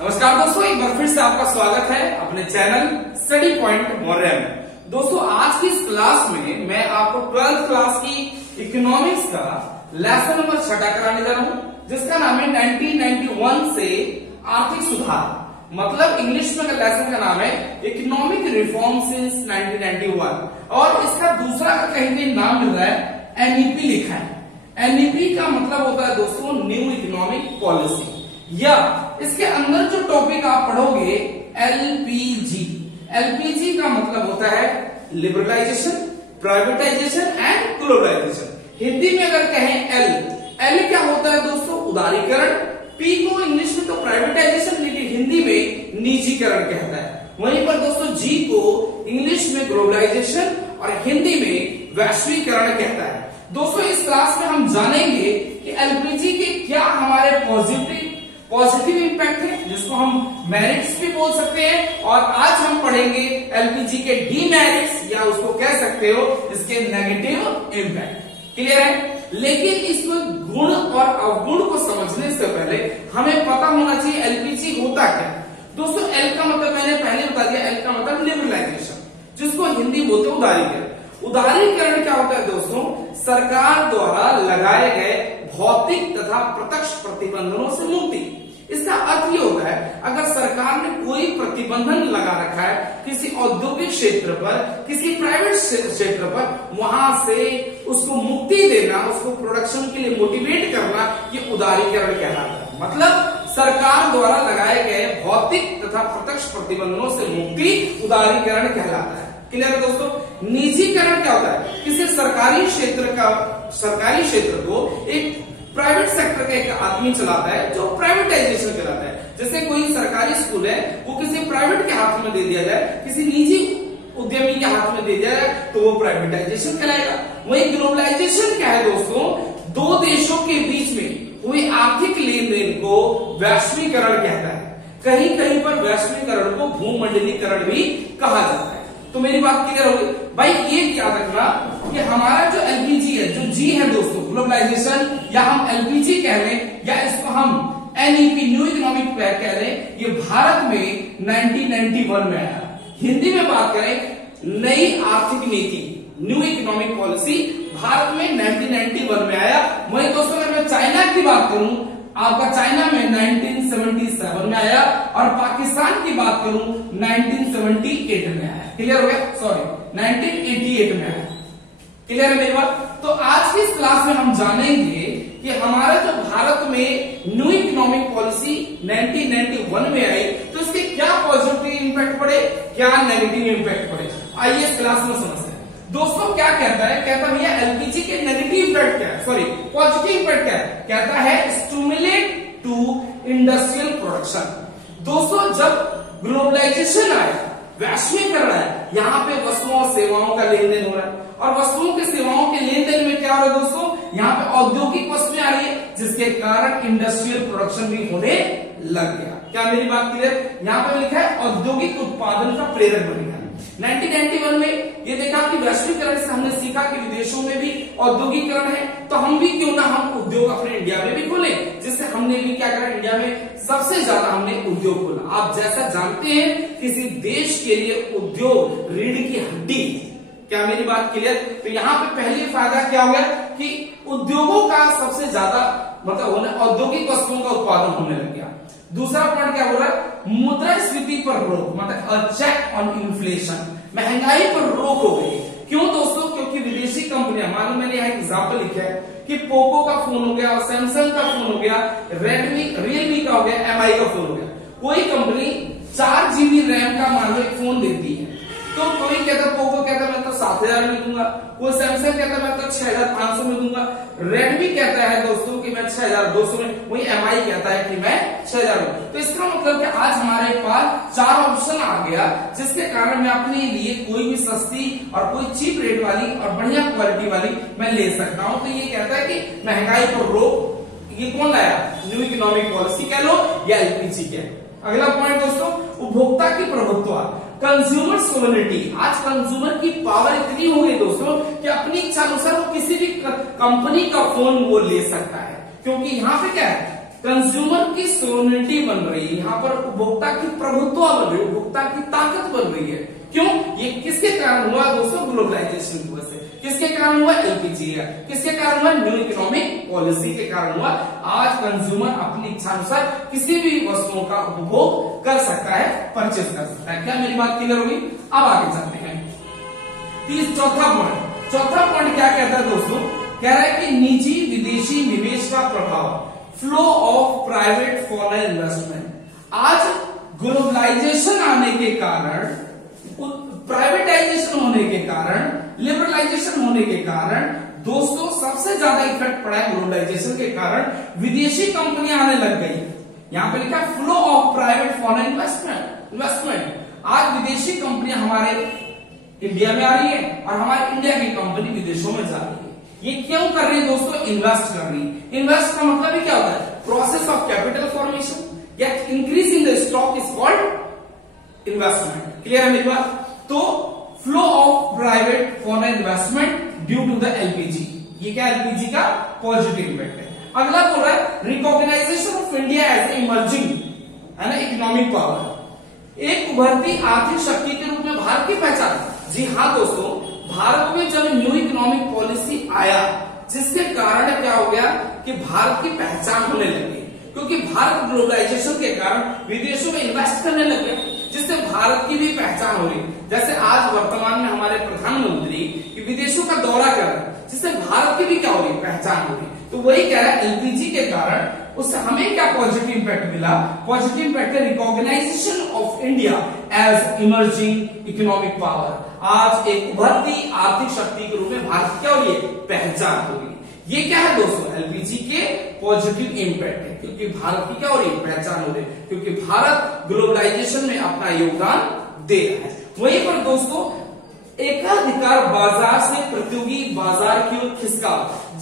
नमस्कार दोस्तों, एक बार फिर से आपका स्वागत है अपने चैनल स्टडी पॉइंट मौर्य में। दोस्तों आज की इस क्लास में मैं आपको 12th क्लास की इकोनॉमिक्स का लेसन नंबर 6 कराने जा रहा हूं, जिसका नाम है 1991 से आर्थिक सुधार। मतलब इंग्लिश में लेसन का नाम है इकोनॉमिक रिफॉर्म सिंस 1991 और इसका दूसरा का कहीं कहीं नाम मिल रहा है एनईपी लिखा है। एनईपी का मतलब होता है दोस्तों न्यू इकोनॉमिक पॉलिसी, या इसके अंदर जो टॉपिक आप पढ़ोगे एलपीजी। एलपीजी का मतलब होता है liberalization, privatization and globalization. Hindi में अगर कहें एल क्या होता है दोस्तों? उदारीकरण। पी को इंग्लिश में तो प्राइवेटाइजेशन लेकिन हिंदी में निजीकरण कहता है। वहीं पर दोस्तों जी को इंग्लिश में ग्लोबलाइजेशन और हिंदी में वैश्वीकरण कहता है। दोस्तों इस क्लास में हम जानेंगे कि एलपीजी के क्या हमारे पॉजिटिव इंपैक्ट है, जिसको हम मेरिट्स भी बोल सकते हैं, और आज हम पढ़ेंगे एलपीजी के डीमेरिट्स या उसको कह सकते हो इसके नेगेटिव इंपैक्ट। क्लियर है? लेकिन इसमें गुण और अवगुण को समझने से पहले हमें पता होना चाहिए एलपीजी होता क्या। दोस्तों एल का मतलब मैंने पहले बता दिया, एल का मतलब लिबरलाइजेशन, जिसको हिंदी बोलते हैं उदारीकरण। उदारीकरण क्या होता है दोस्तों? सरकार द्वारा लगाए गए भौतिक तथा प्रत्यक्ष प्रतिबंधनों से मुक्ति। इसका अर्थ ये होता है अगर सरकार ने कोई प्रतिबंधन लगा रखा है किसी औद्योगिक क्षेत्र पर, किसी प्राइवेट क्षेत्र पर, वहां से उसको मुक्ति देना, उसको प्रोडक्शन के लिए मोटिवेट करना, ये उदारीकरण कहलाता है। मतलब सरकार द्वारा लगाए गए भौतिक तथा प्रत्यक्ष प्रतिबंधनों से मुक्ति उदारीकरण कहलाता है। क्लियर है दोस्तों? निजीकरण क्या होता है? किसी सरकारी क्षेत्र को एक प्राइवेट सेक्टर का एक आदमी चलाता है, जो प्राइवेटाइजेशन कहलाता है। जैसे कोई सरकारी स्कूल है वो किसी प्राइवेट के हाथ में दे दिया जाए, किसी निजी उद्यमी के हाथ में दे दिया जाए, तो वो प्राइवेटाइजेशन कहलाएगा। वही ग्लोबलाइजेशन क्या है दोस्तों? दो देशों के बीच में हुई आर्थिक लेन देन को वैश्वीकरण कहता है। कहीं कहीं पर वैश्वीकरण को भूमंडलीकरण भी कहा जाता है। तो मेरी बात क्लियर होगी भाई? ये याद रखना कि हमारा जो एलपीजी है, जो जी है दोस्तों ग्लोबलाइजेशन, या हम एलपीजी कह लें या इसको हम एनईपी न्यू इकोनॉमिक कह लें, ये भारत में 1991 में आया। हिंदी में बात करें नई आर्थिक नीति न्यू इकोनॉमिक पॉलिसी भारत में 1991 में आया। वहीं दोस्तों अगर मैं चाइना की बात करूं, आपका चाइना में 1977 में आया, और पाकिस्तान की बात करूं 1978 में आया। क्लियर हो गया? सॉरी 1988 में आया। क्लियर है मेरी बात? तो आज की इस क्लास में हम जानेंगे कि हमारा जो भारत में न्यू इकोनॉमिक पॉलिसी 1991 में आई, तो इसके क्या पॉजिटिव इंपैक्ट पड़े, क्या नेगेटिव इंपैक्ट पड़े। आइए इस क्लास में समझते हैं। दोस्तों क्या कहता है? कहता है भैया एलपीजी के नेगेटिव इंपैक्ट क्या है, सॉरी पॉजिटिव इंपैक्ट क्या है? कहता है स्टिमुलेट टू इंडस्ट्रियल प्रोडक्शन। दोस्तों जब ग्लोबलाइजेशन आया, वैश्वीकरण आया, यहाँ पे वस्तुओं और सेवाओं का लेन देन हो रहा है, और वस्तुओं के सेवाओं के लेन देन में क्या हो रहा है दोस्तों? यहाँ पे औद्योगिक वस्तुएं आ रही है, जिसके कारण इंडस्ट्रियल प्रोडक्शन भी होने लग गया। क्या मेरी बात क्लियर? यहाँ पे लिखा है औद्योगिक उत्पादन का प्रेरक बन गया। 1991 में ये देखा कि वैश्वीकरण से हमने सीखा कि विदेशों में भी औद्योगिकरण है, तो हम भी क्यों ना हम उद्योग अपने इंडिया में भी खोलें, जिससे हमने भी क्या करा, इंडिया में सबसे ज्यादा हमने उद्योग खोला। आप जैसा जानते हैं किसी देश के लिए उद्योग रीढ़ की हड्डी। क्या मेरी बात क्लियर? तो यहाँ पे पहले फायदा क्या हो गया कि उद्योगों का सबसे ज्यादा मतलब होने, औद्योगिक वस्तुओं का उत्पादन होने लग गया। दूसरा पॉइंट क्या हो रहा है? मुद्रास्फीति पर रोक, मतलब चेक ऑन इन्फ्लेशन, महंगाई पर रोक हो गई। क्यों दोस्तों? क्योंकि विदेशी कंपनियां, मान लो मैंने यहाँ एग्जाम्पल लिखा है कि पोको का फोन हो गया, सैमसंग का फोन हो गया, रेडमी रियलमी का हो गया, एमआई का फोन हो गया। कोई कंपनी 4 GB रैम का मान लो एक फोन देती है, तो कोई कहता पोको कहता मैं तो 7000 में दूंगा, कोई सैमसंग कहता मैं तो 6500 में दूंगा, रेडमी कहता है दोस्तों कि मैं 6200 में, वही एमआई कहता है कि मैं 6000 में। तो इसका मतलब कि आज हमारे पास 4 ऑप्शन आ गया, जिसके कारण मैं अपने लिए कोई भी सस्ती और कोई चीप रेट वाली और बढ़िया क्वालिटी वाली मैं ले सकता हूं। तो ये कहता है कि महंगाई पर रोक, ये कौन लाया? न्यू इकोनॉमिक पॉलिसी कह लो या एलपीजी कह। अगला पॉइंट दोस्तों उपभोक्ता की प्रभुत्व, कंज्यूमर सोवरेनिटी। आज कंज्यूमर की पावर इतनी हो गई दोस्तों कि अपनी इच्छा अनुसार वो किसी भी कंपनी का फोन वो ले सकता है, क्योंकि यहाँ पे क्या है कंज्यूमर की सोवरेनिटी बन रही है, यहाँ पर उपभोक्ता की प्रभुत्व बन रही है, उपभोक्ता की ताकत बन रही है। क्यों? ये किसके कारण हुआ दोस्तों? ग्लोबलाइजेशन की वजह से। किसके कारण हुआ? एलपीजी है। किसके कारण हुआ? न्यू इकोनॉमिक पॉलिसी के कारण हुआ। आज कंज्यूमर अपनी इच्छा अनुसार किसी भी वस्तुओं का उपभोग कर सकता है, परचेज कर सकता है। क्या मेरी बात क्लियर होगी? अब आगे चलते हैं। चौथा पॉइंट क्या कहता है दोस्तों? कह रहा है कि निजी विदेशी निवेश का प्रभाव, flow of private foreign investment. आज ग्लोबलाइजेशन आने के कारण, प्राइवेटाइजेशन होने के कारण, लिबरलाइजेशन होने के कारण दोस्तों सबसे ज्यादा इफेक्ट पड़ा है ग्लोबलाइजेशन के कारण। विदेशी कंपनियां आने लग गई। यहां पे लिखा है flow of private foreign investment. आज विदेशी कंपनियां हमारे इंडिया में आ रही है और हमारे इंडिया की कंपनी विदेशों में जा रही है। ये क्यों कर रही है दोस्तों? इन्वेस्ट कर रही है। इन्वेस्ट का मतलब ही क्या होता है? प्रोसेस ऑफ कैपिटल फॉर्मेशन या increase in the stock is called investment. Clear है मेरी बात? तो flow of private foreign investment due to the LPG. ये क्या? एलपीजी का पॉजिटिव इम्पैक्ट है। अगला बोल रहा है recognization of India as a emerging है ना इकोनॉमिक पावर, एक उभरती आर्थिक शक्ति के रूप में भारत की पहचान। जी हाँ दोस्तों, भारत में जब न्यू इकोनॉमिक पॉलिसी आया, जिसके कारण क्या हो गया कि भारत की पहचान होने लगी, क्योंकि भारत ग्लोबलाइजेशन के कारण विदेशों में इन्वेस्ट करने लगे, जिससे भारत की भी पहचान हो रही। जैसे आज वर्तमान में हमारे प्रधानमंत्री विदेशों का दौरा कर रहे हैं, जिससे भारत की भी क्या हो रही? पहचान हो रही। तो वही कह रहा है एलपीजी के कारण उससे हमें क्या पॉजिटिव इंपैक्ट मिला? पॉजिटिव इंपैक्ट है recognization of India as emerging economic power. आज एक उभरती आर्थिक शक्ति के रूप में भारत क्या हो रही है? पहचान हो रही है। ये क्या है दोस्तों? एलपीजी के पॉजिटिव इंपैक्ट है, क्योंकि भारत की क्या हो रही है? पहचान हो रही है, क्योंकि भारत ग्लोबलाइजेशन में अपना योगदान दे रहा है। वहीं पर दोस्तों एकाधिकार बाजार से प्रतियोगी बाजार की ओर खिसका,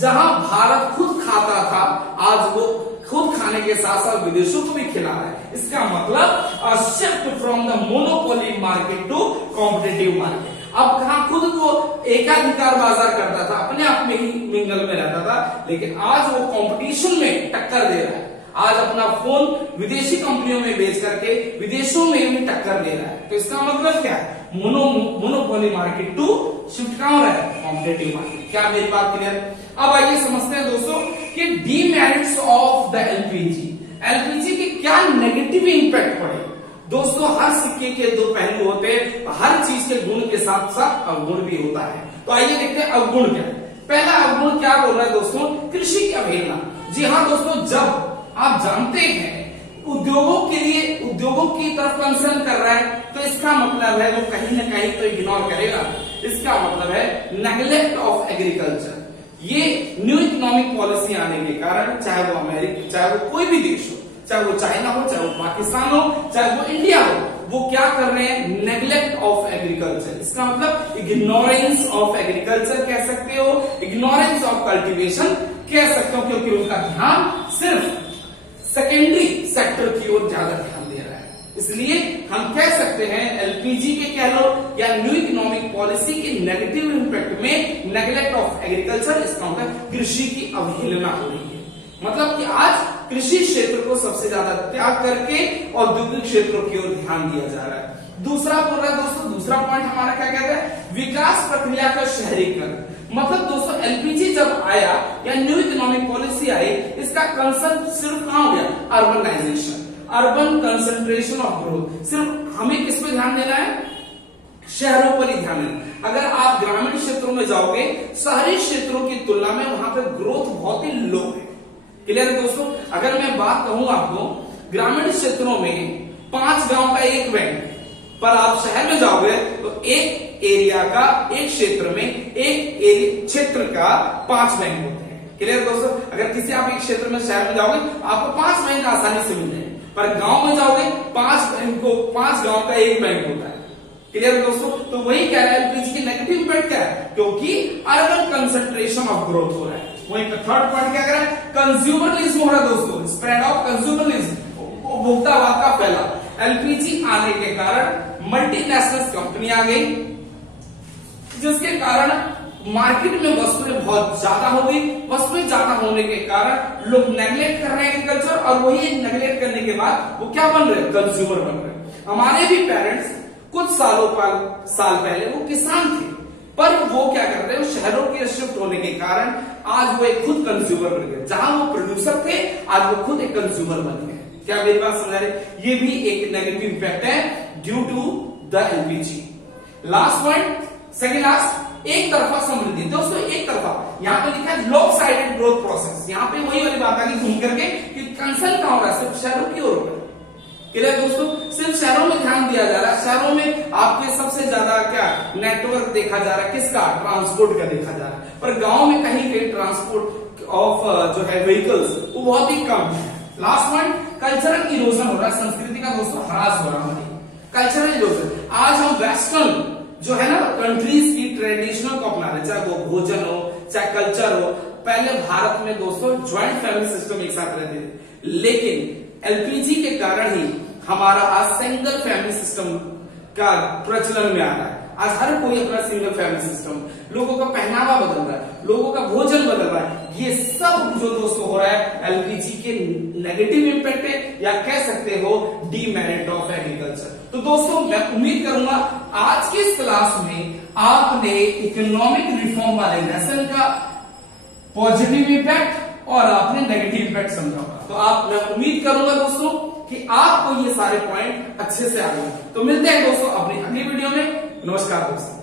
जहां भारत खुद खाता था, आज वो खुद खाने के साथ साथ विदेशों को भी खिला रहा है। इसका मतलब shift from the monopoly market to competitive market. अब कहा खुद को एकाधिकार बाजार करता था, अपने आप में ही मिंगल में रहता था, लेकिन आज वो कंपटीशन में टक्कर दे रहा है। आज अपना फोन विदेशी कंपनियों में बेच करके विदेशों में भी टक्कर दे रहा है। तो इसका मतलब क्या है? मोनोपोली मार्केट टू शिफ्ट कहां हो रहा है? Competitive market. क्या मेरी बात क्लियर? अब आइए समझते हैं दोस्तों कि demerits of the LPG. LPG के क्या नेगेटिव इंपैक्ट पड़े? दोस्तों हर सिक्के के दो पहलू होते हैं, हर चीज के गुण के साथ साथ अवगुण भी होता है। तो आइए देखते हैं अवगुण क्या है। पहला अवगुण क्या बोल रहा है दोस्तों? कृषि की अवहेलना। जी हाँ दोस्तों, जब आप जानते हैं उद्योगों के लिए उद्योगों की तरफ कंसर्न कर रहा है, तो इसका मतलब है वो कहीं ना कहीं तो इग्नोर करेगा। इसका मतलब है नेग्लेक्ट ऑफ एग्रीकल्चर। ये न्यू इकोनॉमिक पॉलिसी आने के कारण, चाहे वो अमेरिका, चाहे वो कोई भी देश हो, चाहे वो चाइना हो, चाहे वो पाकिस्तान हो, चाहे वो इंडिया हो, वो क्या कर रहे हैं? Neglect of agriculture. इसका मतलब इग्नोरेंस ऑफ एग्रीकल्चर कह सकते हो, इग्नोरेंस ऑफ कल्टीवेशन कह सकते हो, क्योंकि उनका ध्यान सिर्फ सेकेंडरी सेक्टर की ओर ज्यादा ध्यान दे रहा है। इसलिए हम कह सकते हैं एलपीजी के कह लो या न्यू इकोनॉमिक पॉलिसी के नेगेटिव इंपैक्ट में नेग्लेक्ट ऑफ एग्रीकल्चर, इसका मतलब कृषि की अवहेलना हो रही है। मतलब कि आज कृषि क्षेत्र को सबसे ज्यादा त्याग करके औद्योगिक क्षेत्रों की ओर ध्यान दिया जा रहा है। दूसरा बोल रहा है दोस्तों, दूसरा पॉइंट हमारा क्या कहता है? विकास प्रक्रिया का शहरीकरण। मतलब दोस्तों एलपीजी जब आया या न्यू इकोनॉमिक पॉलिसी आई, इसका कंसर्न सिर्फ कहां हो गया? Urbanization, urban concentration of growth. सिर्फ हमें किस पे ध्यान देना है? शहरों पर ही ध्यान देना। अगर आप ग्रामीण क्षेत्रों में जाओगे, शहरी क्षेत्रों की तुलना में वहां पर ग्रोथ बहुत ही लो है। क्लियर है दोस्तों? अगर मैं बात कहूं आपको, ग्रामीण क्षेत्रों में 5 गांव का एक बैंक, पर आप शहर में जाओगे तो एक एरिया का, एक क्षेत्र में एक क्षेत्र का 5 बैंक होते हैं। क्लियर दोस्तों? अगर किसी आप एक क्षेत्र में शहर में जाओगे आपको 5 बैंक आसानी से मिल जाएंगे, पर गांव में जाओगे 5 गांव का एक बैंक होता है। क्लियर दोस्तों? तो वही कह रहा है एलपीजी की नेगेटिव इम्पैक्ट क्या है? क्योंकि अर्बन कंसंट्रेशन ऑफ ग्रोथ हो रहा है। वहीं पर थर्ड पॉइंट क्या कर रहा है? कंज्यूमरलिज्म हो रहा है दोस्तों, स्प्रेड ऑफ कंज्यूमरलिज्म, उपभोक्तावाद का फैला। एलपीजी आने के कारण मल्टीनेशनल कंपनी आ गई, जिसके कारण मार्केट में वस्तुएं बहुत ज्यादा हो गई, वस्तुएं ज्यादा होने के कारण लोग नेग्लेक्ट कर रहे हैं एग्रीकल्चर, और वही नेग्लेक्ट करने के बाद वो क्या बन रहे हैं, कंज्यूमर बन रहे हैं। हमारे भी पेरेंट्स कुछ साल पहले वो किसान थे, पर वो क्या कर रहे हैं, शहरों के शिफ्ट होने के कारण आज वो एक खुद कंज्यूमर बन गए। जहां वो प्रोड्यूसर थे आज वो खुद एक कंज्यूमर बन गए। क्या मेरी बात समझ रहे? ये भी एक नेगेटिव इम्पैक्ट है due to the LPG. Last point, second last, एक तरफा समृद्धि। दोस्तों एक तरफा यहाँ पे लिखा है लॉप साइडेड ग्रोथ प्रोसेस। यहाँ पे वही वाली बात आ गई घूम करके कि कंसर्न कहां हो रहा है, सिर्फ शहरों की ओर। क्लियर दोस्तों, सिर्फ शहरों में ध्यान दिया जा रहा है। शहरों में आपके सबसे ज्यादा क्या नेटवर्क देखा जा रहा है, किसका, ट्रांसपोर्ट का देखा जा रहा है, पर गांव में कहीं कहीं ट्रांसपोर्ट ऑफ जो है व्हीकल्स वो बहुत ही कम है। लास्ट पॉइंट, कल्चरल इरोजन हो रहा है, संस्कृति का दोस्तों ह्रास हो रहा है। कल्चरल इरोजन, आज हम वेस्टर्न जो है ना कंट्रीज की ट्रेडिशनल को अपना रहे, चाहे वो भोजन हो चाहे कल्चर हो। पहले भारत में दोस्तों ज्वाइंट फैमिली सिस्टम एक साथ रहते थे, लेकिन एलपीजी के कारण ही हमारा आज सिंगल फैमिली सिस्टम का प्रचलन में आ रहा है। आज हर कोई अपना सिंगल फैमिली सिस्टम, लोगों का पहनावा बदल रहा है, लोगों का भोजन बदल रहा है। ये सब जो दोस्तों हो रहा है एलपीजी के नेगेटिव इंपैक्ट है, या कह सकते हो डीमेरिट ऑफ एग्रीकल्चर। तो दोस्तों मैं उम्मीद करूंगा आज की इस क्लास में आपने इकोनॉमिक रिफॉर्म वाले लेसन का पॉजिटिव इंपैक्ट और आपने नेगेटिव इंपैक्ट समझा होगा। तो मैं उम्मीद करूंगा दोस्तों कि आपको ये सारे पॉइंट अच्छे से आ गए। तो मिलते हैं दोस्तों अपनी अगली वीडियो में। नमस्कार दोस्तों।